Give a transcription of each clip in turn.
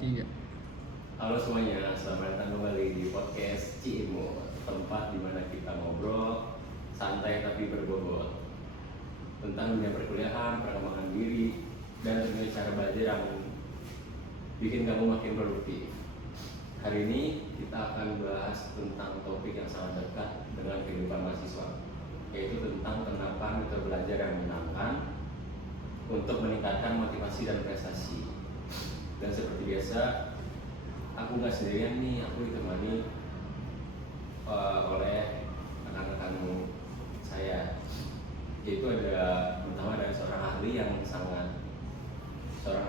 Iya. Halo semuanya, selamat datang kembali di podcast Ciimo, tempat di mana kita ngobrol santai tapi berbobot tentang dunia perkuliahan, perkembangan diri, dan tentunya cara belajar yang bikin kamu makin produktif. Hari ini kita akan bahas tentang topik yang sangat dekat dengan kehidupan mahasiswa, yaitu tentang kenapa metode belajar yang menyenangkan untuk meningkatkan motivasi dan prestasi. Dan seperti biasa, aku nggak sendirian nih, aku ditemani oleh rekan-rekan saya, yaitu pertama ada seorang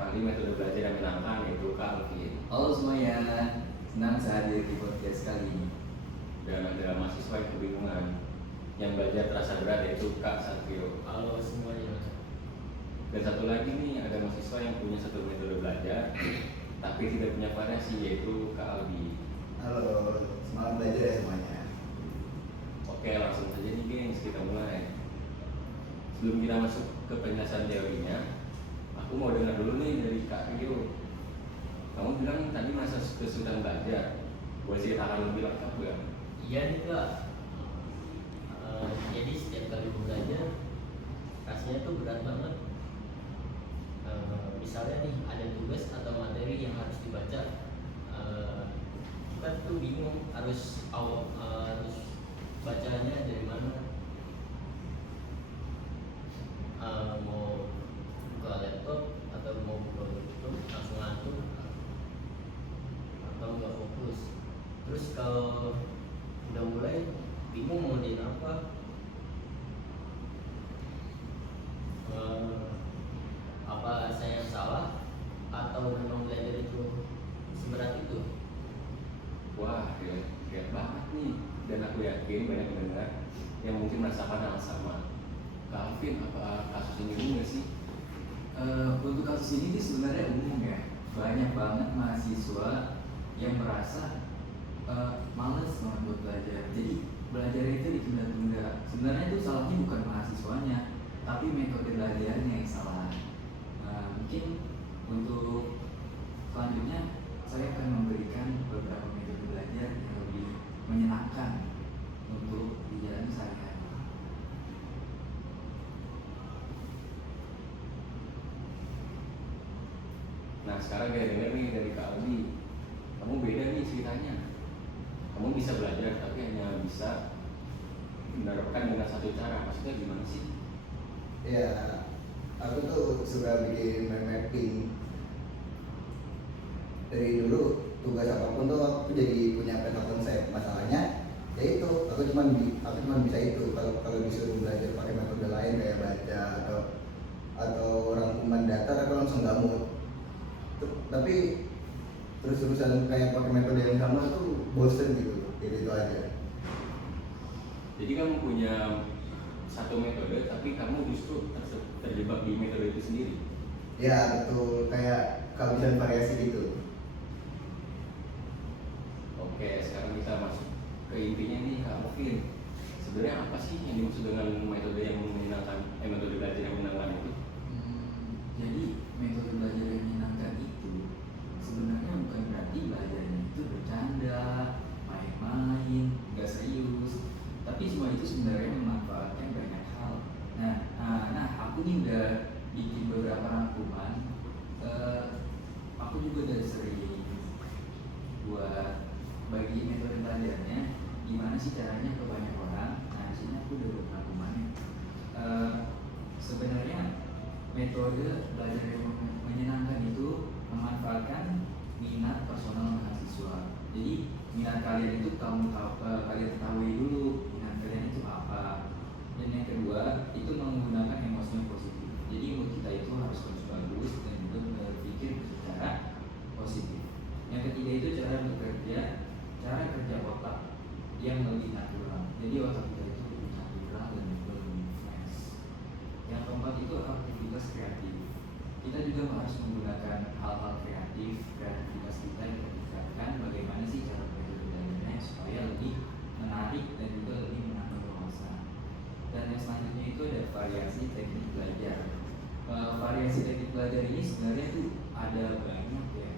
ahli metode belajar yang menyenangkan, yaitu Kak Alvin. Halo semuanya, senang saya hadir di podcast kali ini. Dan ada mahasiswa yang kebingungan, yang belajar terasa berat, yaitu Kak Satrio. Halo semuanya. Dan satu lagi nih, ada mahasiswa yang punya satu metode belajar tapi tidak punya variasi, yaitu Kak Albi. Halo, semangat belajar ya semuanya. Oke, langsung saja nih gengs, kita mulai. Sebelum kita masuk ke penjelasan teorinya, aku mau dengar dulu nih dari Kak Rio. Kamu bilang tadi masa kesulitan belajar, boleh ceritakan lebih lengkap gak? Iya nih Kak. Jadi setiap kali belajar rasanya tuh berat banget. Misalnya nih ada tugas atau materi yang harus dibaca, kita tuh bingung harus bacanya dari mana. Mau buka laptop atau mau buka laptop langsung ngantuk atau nggak fokus. Terus kalau udah mulai bingung mau di apa. Apa saya yang salah atau memang belajar itu seberat itu? Wah, lihat banget nih. Dan aku yakin banyak pendengar yang mungkin merasakan hal sama. Kak Alvin, apa kasus ini umum gak sih? Untuk kasus ini sih sebenarnya umum ya. Banyak banget mahasiswa yang merasa males banget buat belajar. Jadi belajar itu ditunda-tunda. Sebenarnya itu salahnya bukan mahasiswanya, tapi metode belajarnya yang salah. Mungkin untuk selanjutnya saya akan memberikan beberapa metode belajar yang lebih menyenangkan untuk dijalani sehari-hari. Nah, sekarang kita dengar nih dari Kak Albi. Kamu beda nih ceritanya. Kamu bisa belajar tapi hanya bisa menerapkan dengan satu cara. Maksudnya gimana sih? Ya, aku tuh suka bikin mind mapping. Dari dulu tugas apapun tuh aku jadi punya peta konsep. Masalahnya ya itu, aku cuma bisa itu. Kalau disuruh belajar pakai metode lain kayak baca atau rangkuman data, aku langsung nggak mood. Tapi terus-terusan kayak pakai metode yang sama tuh bosen gitu aja. Jadi kamu punya satu metode tapi kamu justru terjebak di metode itu sendiri. Ya betul, kayak kehabisan variasi gitu. Oke, sekarang kita masuk ke intinya nih Kak Alvin. Sebenarnya apa sih yang dimaksud dengan metode yang menyenangkan, metode belajar yang menyenangkan itu? Jadi metode belajar yang menyenangkan itu sebenarnya bukan berarti belajarnya itu bercanda, main-main, nggak serius. Tapi semua itu sebenarnya memanfaatkan banyak hal. Nah, aku nih udah bikin beberapa rangkuman. Aku juga udah sering buat bagi metode belajarnya. Gimana sih caranya ke banyak orang? Nah, di sini aku udah buat rangkumannya. Sebenarnya metode belajar yang menyenangkan itu memanfaatkan minat personal mahasiswa. Jadi minat kalian itu kalian ketahui dulu minat kalian itu apa. Dan yang kedua itu menggunakan emosi yang positif. Jadi mood kita itu harus bagus dan juga berpikir secara positif. Yang ketiga itu cara kerja otak yang lebih natural. Jadi otak kita itu lebih natural dan juga lebih fresh. Yang keempat itu aktivitas kreatif. Kita juga harus menggunakan hal-hal kreativitas kita yang meningkatkan bagaimana sih cara metode belajarnya supaya lebih menarik dan juga lebih menambah wawasan. Dan yang selanjutnya itu ada variasi teknik belajar. Variasi teknik belajar ini sebenarnya tuh ada banyak ya.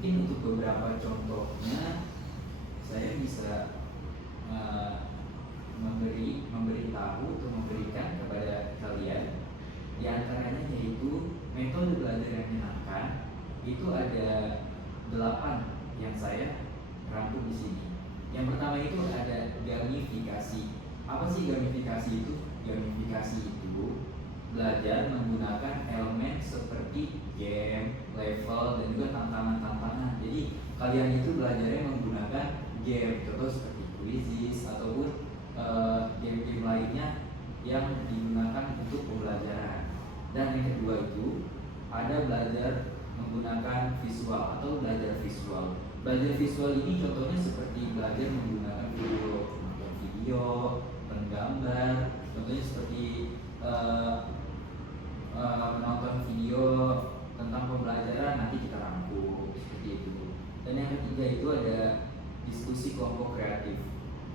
Mungkin untuk beberapa contohnya saya bisa memberitahu atau memberikan kepada kalian, di antaranya yaitu metode belajar yang menyenangkan. Itu ada 8 yang saya rangkum di sini. Yang pertama itu ada gamifikasi. Apa sih gamifikasi itu? Gamifikasi itu belajar menggunakan elemen seperti game, level, dan juga tantangan-tantangan. Jadi kalian itu belajarnya menggunakan game, contoh seperti quizzes ataupun game-game lainnya yang digunakan untuk pembelajaran. Dan yang kedua itu ada belajar menggunakan visual atau belajar visual. Belajar visual ini contohnya seperti belajar menggunakan video, menggambar, contohnya seperti menonton video tentang pembelajaran, nanti kita rangkum seperti itu. Dan yang ketiga itu ada diskusi kelompok kreatif.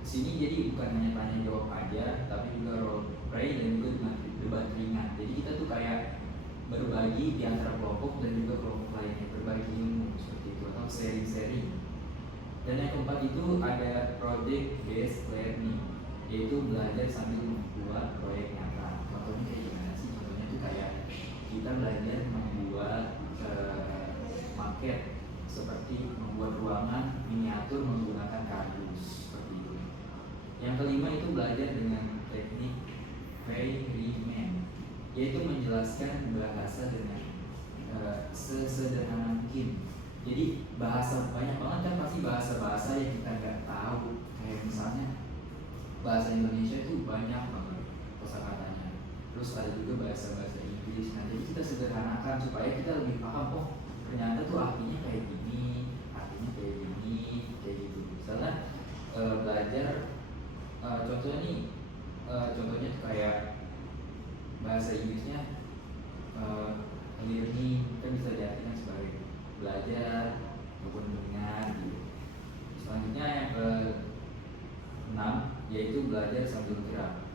Di sini jadi bukan hanya tanya jawab aja, tapi juga role play dan juga dengan debat ringan. Jadi kita tuh kayak berbagi di antara kelompok dan juga kelompok lainnya, berbagi ilmu seperti itu atau sharing-sharing. Dan yang keempat itu ada project based learning, yaitu belajar sambil membuat proyek nyata. Contohnya kayak gimana sih? Contohnya itu kayak kita belajar membuat maket, seperti membuat ruangan miniatur menggunakan kardus seperti itu. Yang kelima itu belajar dengan teknik Feynman, yaitu menjelaskan bahasa dengan sesederhana mungkin. Jadi bahasa banyak banget kan, pasti bahasa-bahasa yang kita nggak tahu. Kayak misalnya bahasa Indonesia itu banyak banget kosakatanya. Terus ada juga bahasa-bahasa Inggris. Nah jadi kita sederhanakan supaya kita lebih paham. Oh ternyata tuh artinya kayak gini, artinya kayak gini, kayak gitu. Misalnya belajar, contohnya nih, contohnya tuh kayak bahasa Inggrisnya learning kan bisa diartikan sebagai belajar maupun mendengar gitu. Selanjutnya yang ke-6 yaitu belajar sambil gerak.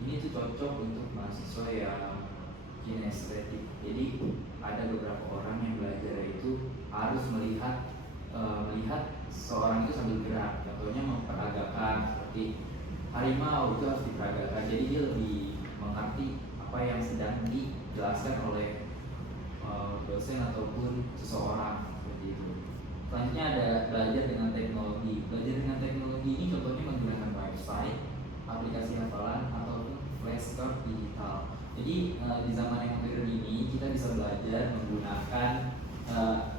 Ini tuh cocok untuk mahasiswa yang kinestetik. Jadi ada beberapa orang yang belajar itu harus melihat seorang itu sambil gerak. Contohnya memperagakan, seperti harimau itu harus diperagakan. Jadi dia lebih mengerti apa yang sedang dijelaskan oleh dosen ataupun seseorang seperti itu. Selanjutnya ada belajar dengan teknologi. Belajar dengan teknologi ini contohnya menggunakan website, aplikasi hafalan ataupun flashcard digital. Jadi di zaman yang modern ini kita bisa belajar menggunakan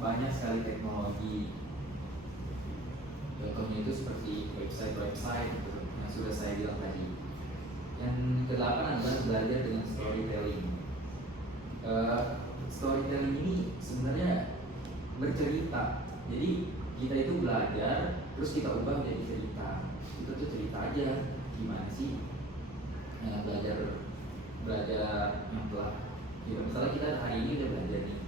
banyak sekali teknologi. Contohnya itu seperti website gitu, yang sudah saya bilang tadi. Yang ke-8 adalah belajar dengan storytelling. Storytelling ini sebenarnya bercerita. Jadi kita itu belajar, terus kita ubah menjadi cerita. Kita tuh cerita aja gimana sih belajar yang telah ya, misalnya kita hari ini udah belajar nih,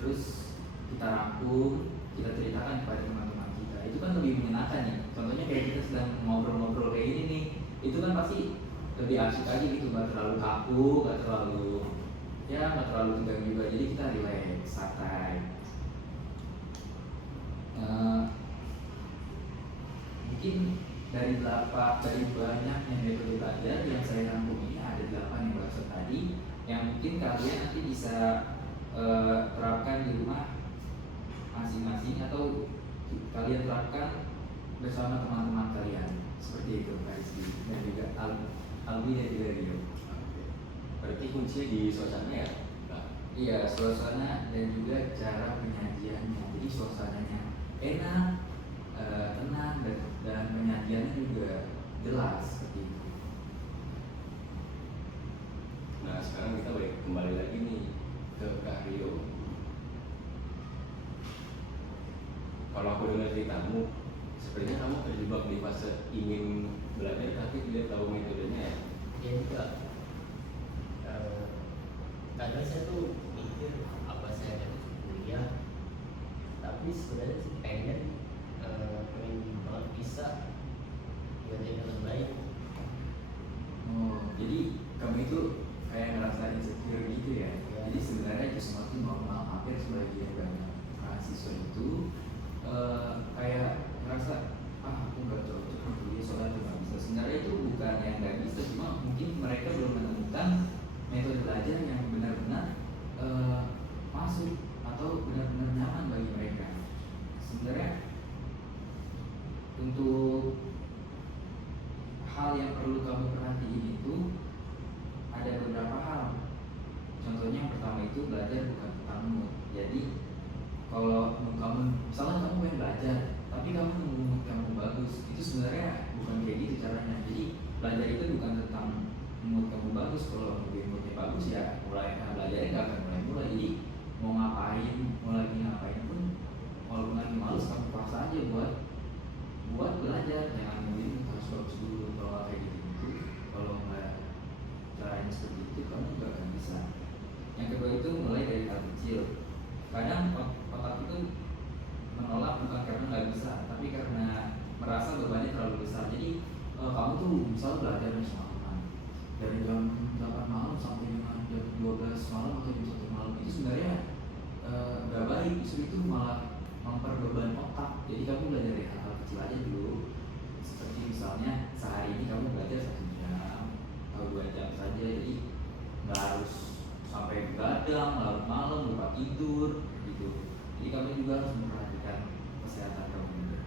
terus kita rangkum, kita ceritakan kepada teman-teman kita. Itu kan lebih menyenangkan nih. Contohnya kayak kita sedang ngobrol-ngobrol kayak ini nih, itu kan pasti lebih asik aja gitu, nggak terlalu kaku, nggak terlalu tegang juga. Jadi kita relax, santai. Mungkin dari banyaknya metode belajar yang saya rangkum ini ada 8 yang bahasa tadi, yang mungkin kalian nanti bisa terapkan di rumah masing-masing atau kalian terapkan bersama teman-teman kalian. Seperti itu Kak Rizky dan juga Alwi dan juga Rio. Berarti kuncinya di suasana ya? Iya, suasana dan juga cara penyajiannya. Jadi suasananya enak, tenang, dan penyajiannya juga jelas seperti itu. Nah sekarang kita balik kembali lagi nih ke Kak Rio. Kalau aku dengar ceritamu, sebenarnya kamu terjebak di fase ingin belajar tapi tidak tahu metodenya ya? Ya juga. Kadang saya tuh mikir apa saya harus kuliah, tapi sebenarnya sih pengen banget bisa belajar dengan baik. Oh, jadi kamu itu kayak ngerasa insecure gitu ya? Ya. Jadi sebenarnya itu semua itu normal, hampir sebagian banyak mahasiswa itu kamu misalnya kamu pengen belajar tapi kamu nunggu mood kamu bagus, itu sebenarnya bukan kayak gitu caranya. Jadi belajar itu bukan tentang mood kamu bagus. Kalau moodnya bagus ya belajarnya nggak akan mulai. Jadi mau ngapain, mau lagi ngapain pun, walaupun lagi males kamu paksa aja buat belajar. Jangan nungguin harus bagus dulu. Kalau kayak gitu, kalau nggak caranya seperti itu kamu nggak akan bisa. Yang kedua itu mulai dari hal kecil. Kadang otak itu menolak bukan karena nggak bisa, tapi karena merasa bebannya terlalu besar. Jadi kamu tuh misalnya belajar semalaman dari jam 8 malam sampai dengan jam 12 malam atau jam 1 malam, itu sebenarnya nggak baik. Justru itu malah memperbeban otak. Jadi kamu belajar dari hal-hal kecil aja dulu. Seperti misalnya sehari ini kamu belajar 1 jam atau 2 jam saja. Jadi nggak harus sampai begadang, larut malam, lupa tidur gitu. Jadi kamu juga harus memperhatikan kesehatan kamu juga.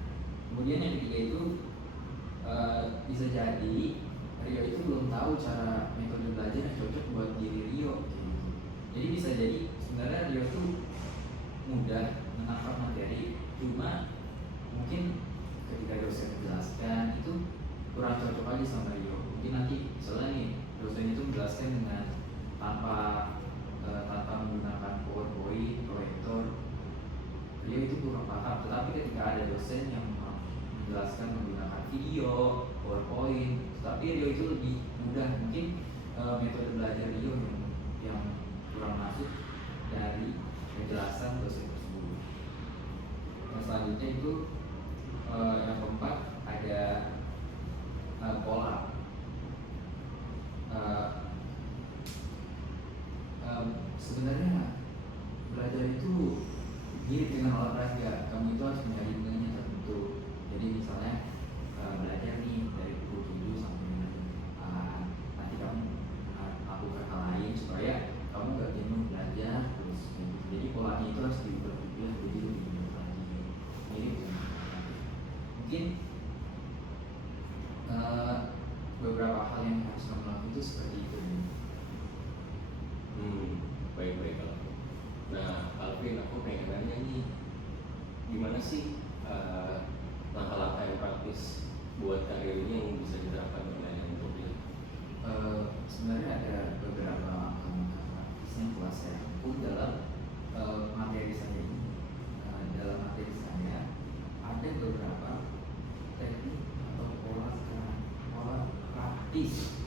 Kemudian yang ketiga itu bisa jadi Rio itu belum tahu cara metode belajar yang cocok buat diri Rio gitu. Jadi bisa jadi sebenarnya Rio itu mudah menangkap materi, cuma mungkin ketika dosen menjelaskan itu kurang cocok aja sama Rio. Mungkin nanti misalnya nih dosen itu menjelaskan dengan tanpa menggunakan PowerPoint, proyektor, Rio itu kurang paham. Tetapi ketika ada dosen yang menjelaskan menggunakan video, PowerPoint, tapi Rio itu lebih mudah. Mungkin metode belajar Rio yang kurang masuk dari penjelasan dosen tersebut. Yang selanjutnya itu yang keempat ada pola. Sebenarnya belajar itu mirip dengan olahraga. Kamu itu harus mencari nilainya tertentu. Jadi misalnya belajar nih dari pukul 7 sampai dengan jam 4. Nanti kamu lakukan hal lain supaya kamu gak jenuh belajar terus. Jadi polanya itu harus diubah jadi lebih mudah lagi. Mirip dengan olahraga. Mungkin beberapa hal yang harus kamu lakukan itu seperti itu. Baik kalau. Nah, Alvin, aku pengen nanya nih, gimana sih langkah-langkah yang praktis buat karir ini yang bisa diterapkan dengan untuk ini? Sebenarnya ada beberapa langkah praktis yang telah saya tempuh dalam materi saya ini. Dalam materi saya ada beberapa teknik atau pola praktis.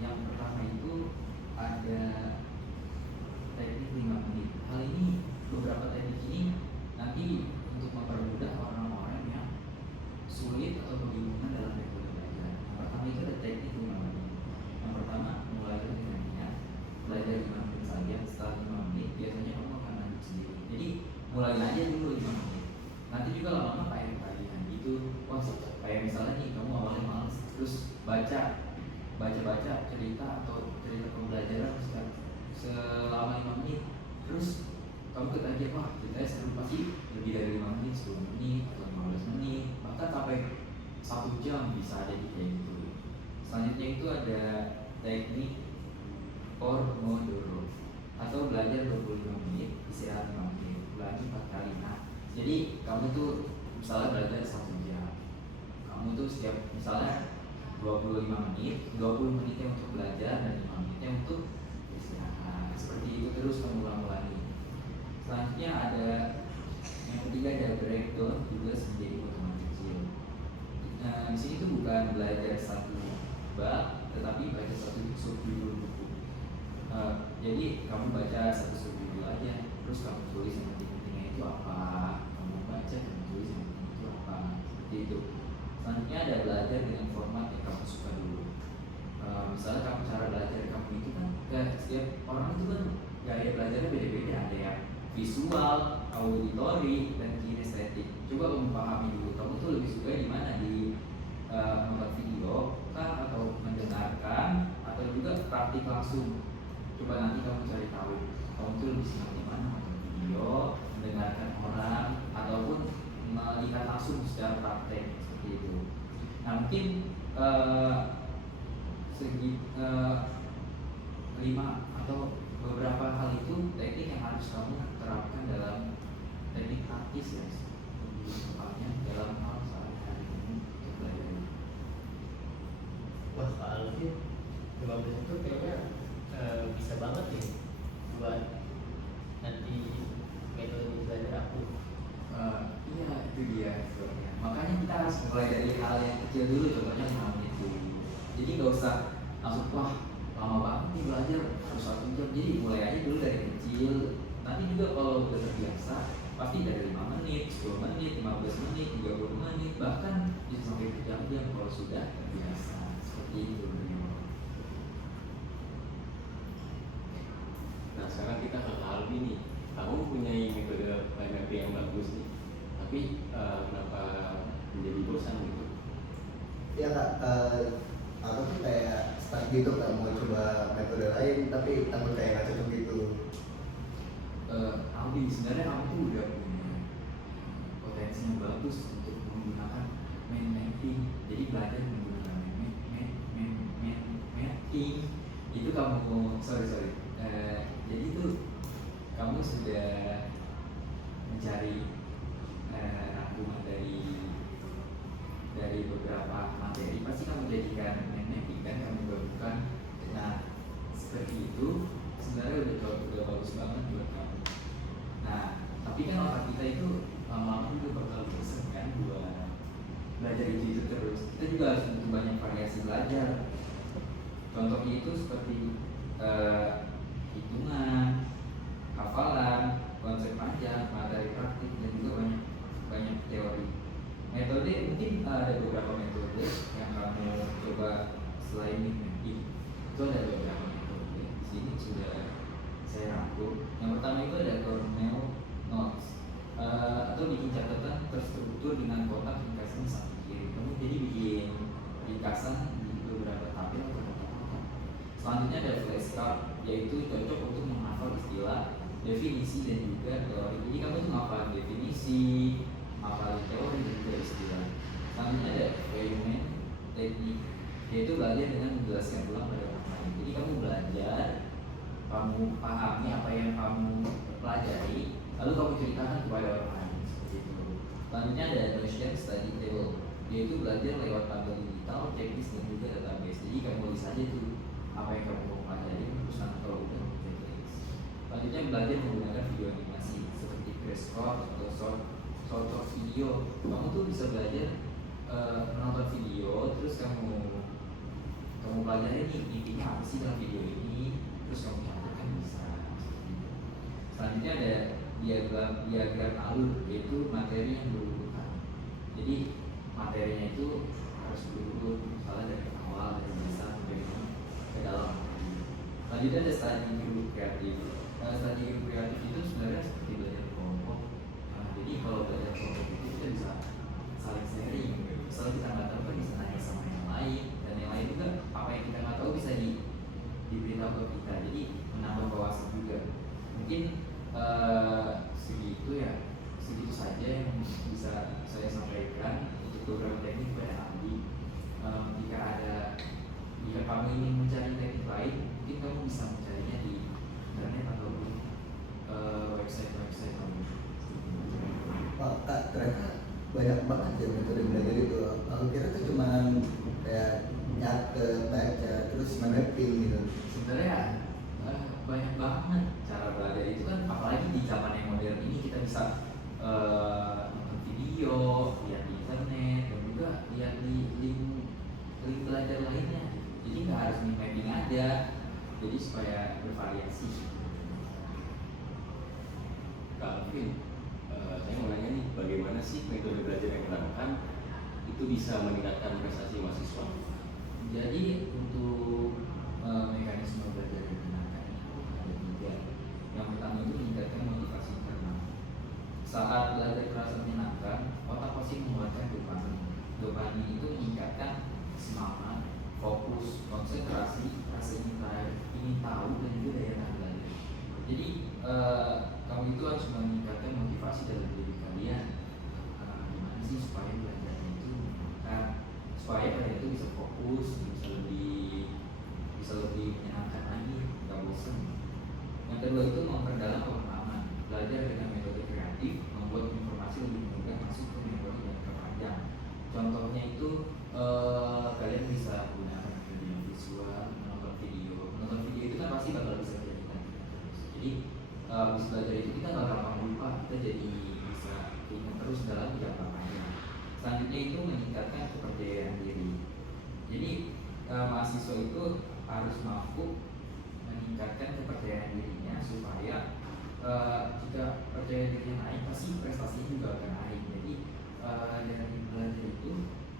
Yang pertama itu ada teknik 5 menit. Hal ini, beberapa teknik ini nanti untuk mempermudah orang-orang yang sulit atau kebingungan dalam metode belajar. Yang pertama itu ada teknik 5 menit. Yang pertama, mulai dengan niat belajar 5 menit saja. Setelah 5 menit biasanya kamu akan lanjut sendiri. Jadi mulai aja dulu 5 menit. Nanti juga lama-lama kayak kalian gitu. Wah, kayak misalnya nih kamu awalnya males, terus baca cerita atau cerita pembelajaran selama 5 menit, terus kamu ketagihan, wah ceritanya seru, pasti lebih dari 5 menit, 10 menit atau 15 menit, bahkan sampai 1 jam bisa ada di kayak gitu. Selanjutnya itu ada teknik Pomodoro atau belajar 25 menit, istirahat 5 menit, ulangi 4 kali. Nah, jadi kamu tuh misalnya belajar 1 jam, kamu tuh setiap misalnya 25 menit, 20 menitnya untuk belajar dan 5 menitnya untuk istirahat. Seperti itu terus kamu ulang-ulangi. Selanjutnya ada yang ketiga, ada breakdown tugas menjadi potongan kecil. Di sini tuh bukan belajar satu bab, tetapi baca satu subjudul buku. Jadi kamu baca satu subjudul aja, terus kamu tulis yang penting-pentingnya itu apa, kamu baca dan tulis yang penting itu apa, seperti itu. Selanjutnya ada belajar dengan format yang kamu suka dulu. Misalnya kamu cara belajar kamu itu kan, setiap orang itu kan gaya belajarnya beda-beda. Ada yang visual, auditori, dan kinestetik. Coba kamu pahami dulu, kamu tuh lebih suka di mana, di nonton video kah, atau mendengarkan, atau juga praktik langsung. Coba nanti kamu cari tahu, kamu tuh lebih suka di mana, nonton video, mendengarkan orang, ataupun melihat langsung secara praktek seperti itu. Nah, mungkin lima atau beberapa hal itu teknik yang harus kamu terapkan dalam teknik praktis ya, lebih tepatnya dalam hal sehari-hari untuk belajar ini. Wah, Kak Alvin 15 itu kayaknya bisa banget nih buat nanti metode belajar aku. Iya itu dia sebenarnya. Makanya kita harus mulai dari hal yang kecil dulu, contohnya 5 menit dulu. Jadi nggak usah langsung wah lama banget nih belajar harus 1 jam. Jadi mulai aja dulu dari kecil. Nanti juga kalau udah terbiasa pasti dari 5 menit, 10 menit, 15 menit, 30 menit, bahkan bisa sampai berjam-jam kalau sudah terbiasa. Seperti itu. Nah sekarang kita ke Albi nih. Kamu punya metode NLP yang bagus nih, tapi kenapa menjadi bosan gitu? Ya Kak, aku tuh kayak start gitu Kak, mau coba metode lain tapi takut kayak nggak cocok gitu. Aldi, sebenarnya kamu tuh udah punya potensi yang bagus untuk menggunakan mind mapping. Jadi belajar menggunakan mapping itu kamu sorry. Jadi itu kamu sudah mencari rangkuman dari beberapa materi, pasti kamu jadikan mind mapping kan, kamu gabungkan. Nah seperti itu sebenarnya udah bagus banget buat kamu. Nah tapi kan otak kita itu lama-lama juga bakal bosan kan buat belajar itu terus. Kita juga harus butuh banyak variasi belajar. Contohnya itu seperti hitungan, hafalan, konsep panjang, materi praktik, dan juga banyak teori. Metode mungkin ada beberapa metode yang kamu coba selain mapping. Itu ada beberapa metode. Di sini sudah saya rangkum. Yang pertama itu ada Cornell Notes, atau bikin catatan terstruktur dengan kotak ringkasan samping kiri. Kamu jadi bikin ringkasan di beberapa tabel atau kotak-kotak. Selanjutnya ada flashcard, yaitu cocok untuk menghafal istilah, definisi, dan juga teori. Jadi kamu tuh ngapalin definisi, ngapalin teori, dan juga istilah. Selanjutnya ada Feynman teknik, yaitu belajar dengan menjelaskan ulang pada orang lain. Jadi kamu belajar, kamu pahami apa yang kamu pelajari, lalu kamu ceritakan kepada orang lain, seperti itu. Selanjutnya ada Notion Study Table, yaitu belajar lewat tabel digital, checklist, dan juga database. Jadi kamu tulis aja tuh apa yang kamu mau pelajari, terus nanti kalau udah checklist. Selanjutnya belajar menggunakan video animasi seperti crash course atau short video. Kamu tuh bisa belajar menonton video, terus kamu pelajari nih intinya apa sih dalam video ini, terus kamu catatkan bisa. Selanjutnya ada diagram alur, yaitu materi yang berurutan. Jadi materinya itu harus berurut, misalnya dari awal, dari dasar sampai ke dalam. Selanjutnya ada study group kreatif. Study group kreatif itu sebenarnya seperti belajar kelompok. Jadi kalau belajar kelompok itu kita bisa saling sharing. Misalnya kita nggak tahu kan bisa nanya sama yang lain, dan yang lain juga apa yang kita nggak tahu bisa diberitahu ke kita. Jadi menambah wawasan juga. Mungkin segitu saja yang bisa saya sampaikan untuk beberapa teknik pada Andi. Jika kamu ingin mencari teknik lain, mungkin kamu bisa mencarinya di internet atau di website kamu. Wah Kak, ternyata banyak banget ya metode belajar itu. Aku kira tuh cuman kayak nyatet, baca, terus mapping gitu. Sebenarnya banyak banget cara belajar itu kan, apalagi di zaman yang modern ini kita bisa nonton video, lihat di internet, dan juga lihat di link belajar lainnya. Jadi nggak harus mapping aja, jadi supaya bervariasi. Kak Alvin, saya mau nanya nih, bagaimana sih metode belajar yang dilakukan itu bisa meningkatkan prestasi mahasiswa? Jadi untuk mekanisme belajar yang menyenangkan itu ada 3. Yang pertama itu meningkatkan motivasi internal. Saat belajar terasa menyenangkan, otak pasti mengeluarkan dopamin. Dopamin itu meningkatkan semangat, fokus, konsentrasi, rasa ingin tahu, dan juga daya tahan belajar. Jadi kamu itu harus meningkatkan motivasi dalam diri kalian. Gimana sih supaya belajarnya itu menyenangkan, supaya kalian itu bisa fokus, bisa lebih menyenangkan lagi, nggak bosan. Yang kedua itu memperdalam pemahaman. Belajar dengan metode kreatif belajar itu kita nggak gampang lupa, kita jadi bisa ingat terus dalam jangka panjang. Selanjutnya itu meningkatkan kepercayaan diri. Jadi mahasiswa itu harus mampu meningkatkan kepercayaan dirinya supaya jika percaya dirinya naik pasti prestasinya juga akan naik. Jadi dari belajar itu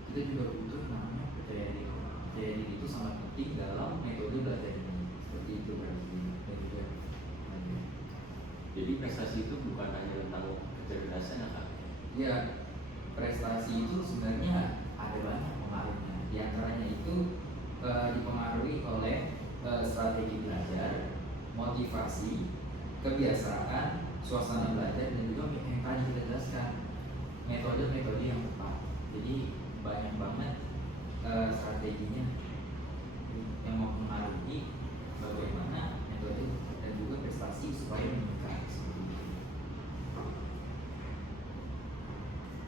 kita juga butuh namanya percaya diri. Percaya diri itu sangat penting dalam metode belajar ini. Seperti itu berarti. Dan juga Jadi prestasi itu bukan hanya tentang kecerdasan ya Kak? ya, prestasi itu sebenarnya ada banyak pengaruhnya. Di antaranya itu dipengaruhi oleh strategi belajar, motivasi, kebiasaan, suasana belajar, dan juga yang tadi kita jelaskan metode-metode yang tepat. Jadi banyak banget strateginya yang mempengaruhi bagaimana metode dan juga prestasi supaya meningkat.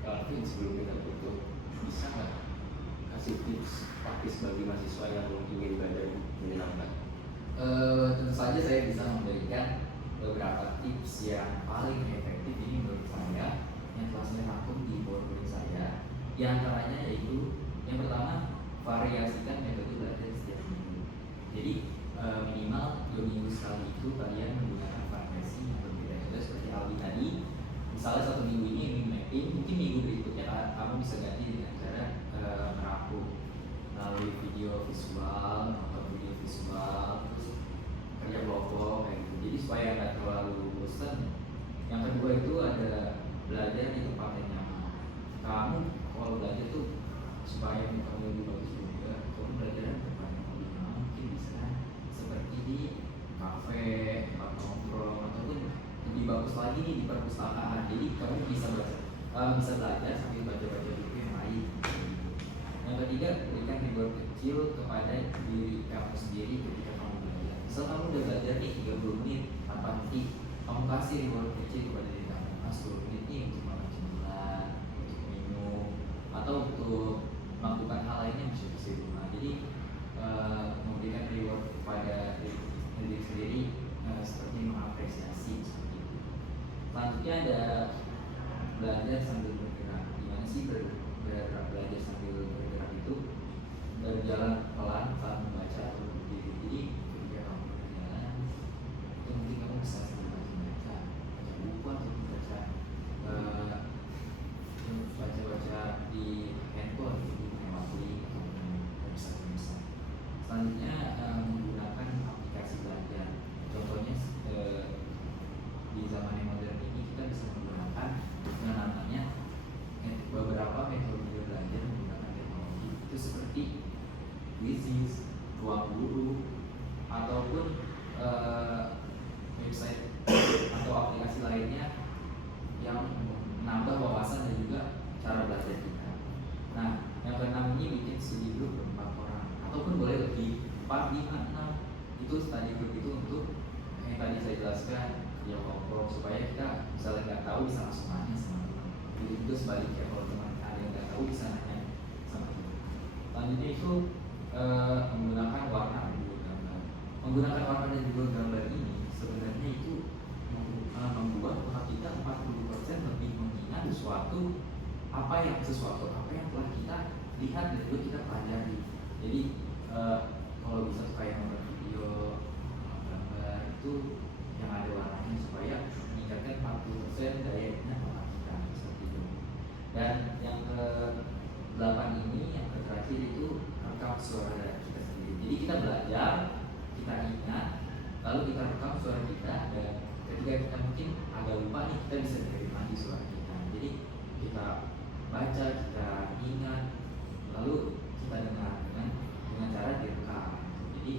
Alvin, sebelum kita tutup, bisa nggak kasih tips praktis bagi mahasiswa yang ingin belajar menyenangkan? Tentu saja saya bisa memberikan beberapa tips yang paling efektif ini menurut saya yang telah saya rangkum di portfolio saya. Di antaranya yaitu yang pertama, variasikan metode belajar setiap minggu. Jadi minimal 2 minggu sekali itu kalian menggunakan variasi yang berbeda-beda seperti Aldi tadi. Misalnya 1 minggu ini mapping, mungkin minggu berikutnya kamu bisa ganti dengan cara merangkum melalui video visual atau video visual, terus kerja kelompok kayak gitu. Jadi supaya nggak terlalu bosan. Yang kedua itu ada belajar di tempat yang nyaman. Kamu kalau belajar tuh supaya kamu lebih bagus juga, kamu belajar di tempat yang lebih nyaman. Mungkin bisa seperti di kafe, tempat nongkrong, ataupun lebih bagus lagi nih di perpustakaan. Jadi kamu bisa bisa belajar sambil baca-baca buku yang lain. Yang ketiga, berikan reward kecil kepada diri kamu sendiri ketika kamu belajar. Misal kamu udah belajar nih 30 menit tanpa henti, kamu kasih reward kecil kepada diri kamu. 10 menit nih untuk makan cemilan, untuk minum, atau untuk melakukan hal lainnya bisa di rumah. Jadi memberikan reward kepada diri sendiri seperti mengapresiasi seperti itu. Selanjutnya ada belajar sambil bergerak. Gimana sih belajar sambil bergerak itu? Berjalan pelan saat membaca atau berdiri. Jadi ketika kamu berjalan, itu mungkin kamu bisa sambil baca buku atau baca di handphone, di memory atau website. Selanjutnya menggunakan aplikasi belajar. Contohnya di zaman yang modern ini kita bisa menggunakan yang namanya beberapa metode belajar menggunakan teknologi. Itu seperti Quizzes, Ruang Guru, ataupun website atau aplikasi lainnya yang menambah wawasan dan juga cara belajar kita. Nah, yang keenam ini bikin studi grup ber-4 orang, ataupun boleh lebih 4, 5, 6. Itu study group itu untuk yang tadi saya jelaskan, kerja kelompok, supaya kita misalnya nggak tahu bisa langsung nanya sama teman. Jadi itu sebaliknya, kalau teman ada yang nggak tahu bisa nanya sama teman. Selanjutnya itu menggunakan warna dan juga gambar. Menggunakan warna dan juga gambar ini sebenarnya itu membuat otak kita 40% lebih mengingat sesuatu apa yang telah kita lihat dan juga kita pelajari. Jadi kalau bisa kayak nonton video, gambar itu yang ada warnanya supaya meningkatkan 40% daya ingat otak kita seperti itu. Dan yang ke-8 ini, yang terakhir itu rekam suara dari kita sendiri. Jadi kita belajar, kita ingat, lalu kita rekam suara kita, dan ketika kita mungkin agak lupa nih, kita bisa dengerin lagi suara kita. Jadi kita baca, kita ingat, lalu kita dengar dengan cara direkam. Jadi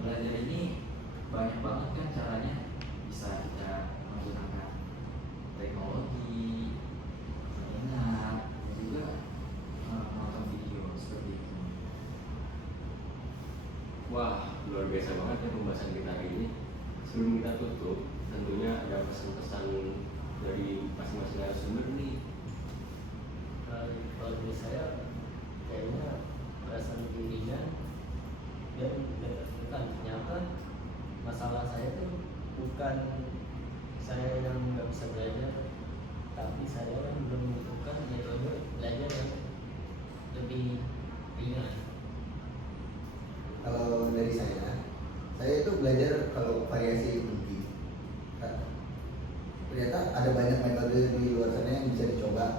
belajar ini banyak banget kan caranya. Bisa kita menggunakan teknologi, mengingat, dan juga menonton video seperti itu. Wah, luar biasa banget ya pembahasan kita hari ini. Sebelum kita tutup, tentunya ada pesan-pesan dari masing-masing narasumber nih. Kalau dari saya kayaknya merasa lebih ringan dan ternyata masalah saya tuh bukan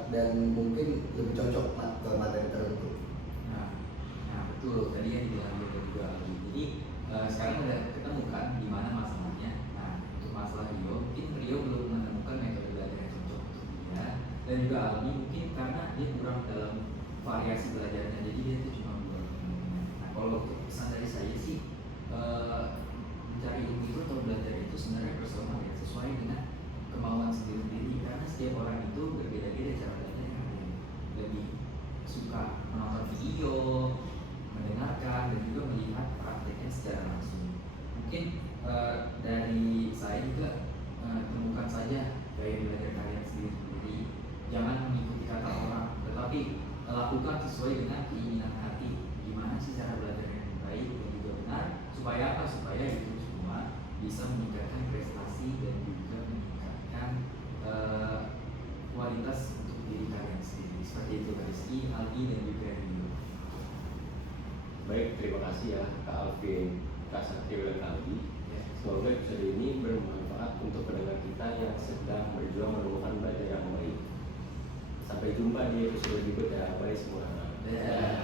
dan mungkin lebih cocok ke materi tertentu. Nah, betul tadi yang dibilang Rio juga Aldi. Jadi sekarang udah ketemukan di mana masalahnya. Nah, untuk masalah Rio, mungkin Rio belum menemukan metode belajar yang cocok untuk dia, dan juga Aldi mungkin karena dia kurang dalam variasi belajarnya, jadi dia itu cuma dua. Nah, kalau untuk pesan dari saya sih, mencari ilmu itu atau belajar itu sebenarnya personal ya, sesuai dengan kemauan sendiri-sendiri, karena setiap orang itu berbeda-beda cara belajarnya. Ada yang lebih suka menonton video, mendengarkan, dan juga melihat prakteknya secara langsung. Mungkin dari saya juga temukan saja gaya belajar kalian sendiri-sendiri. Jangan mengikuti kata orang, tetapi lakukan sesuai dengan keinginan hati. Gimana sih cara belajar yang baik dan juga benar? Supaya apa? Supaya itu semua bisa meningkatkan prestasi dan juga meningkatkan kualitas untuk diri kalian sendiri. Seperti itu Kak Rizky, Aldi, dan juga Rio. Baik, terima kasih ya Kak Alvin, Kak Satrio, dan Kak Aldi. Ya. Semoga episode ini bermanfaat untuk pendengar kita yang sedang berjuang menemukan belajar yang baik. Sampai jumpa di episode berikutnya. Bye semua. Dadah.